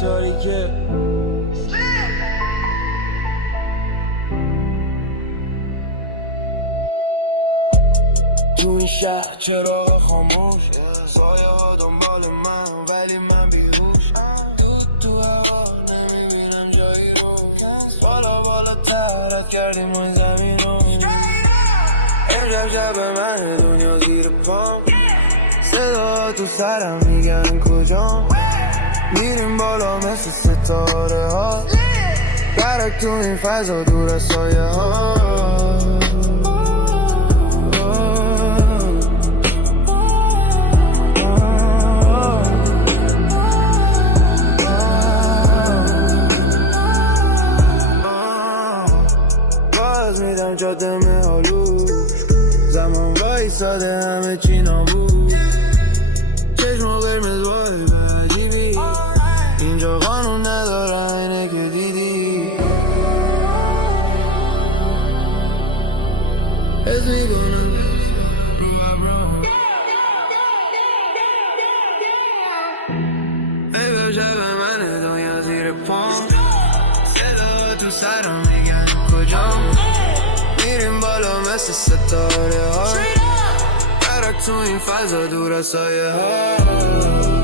تاریکه. تو این شهر چراغ خاموش، سایه ها دنبال من ولی من بیهوش. تو هوا نمیبینم جایی رو، بالا بالاتر رد کردیم و زمین رو. امشب شب من دنیا زیر پام، صدا تو سرم میگن کجام. میریم بالا مثل ستاره ها، درک تو این فضا دور از سایه ها. باز میدم جاده مهالو، زمان وایساده همه چی نابود. چشم و قرمز وای به عجیبی، اینجا قانون نداره اینه که دیدی. حس میکنم امشب شب منه دنیا زیر پام، صدا تو سرم میگن کجام. میریم بالا مثل ستاره ها، درک تو این فضا دور از سایه ها.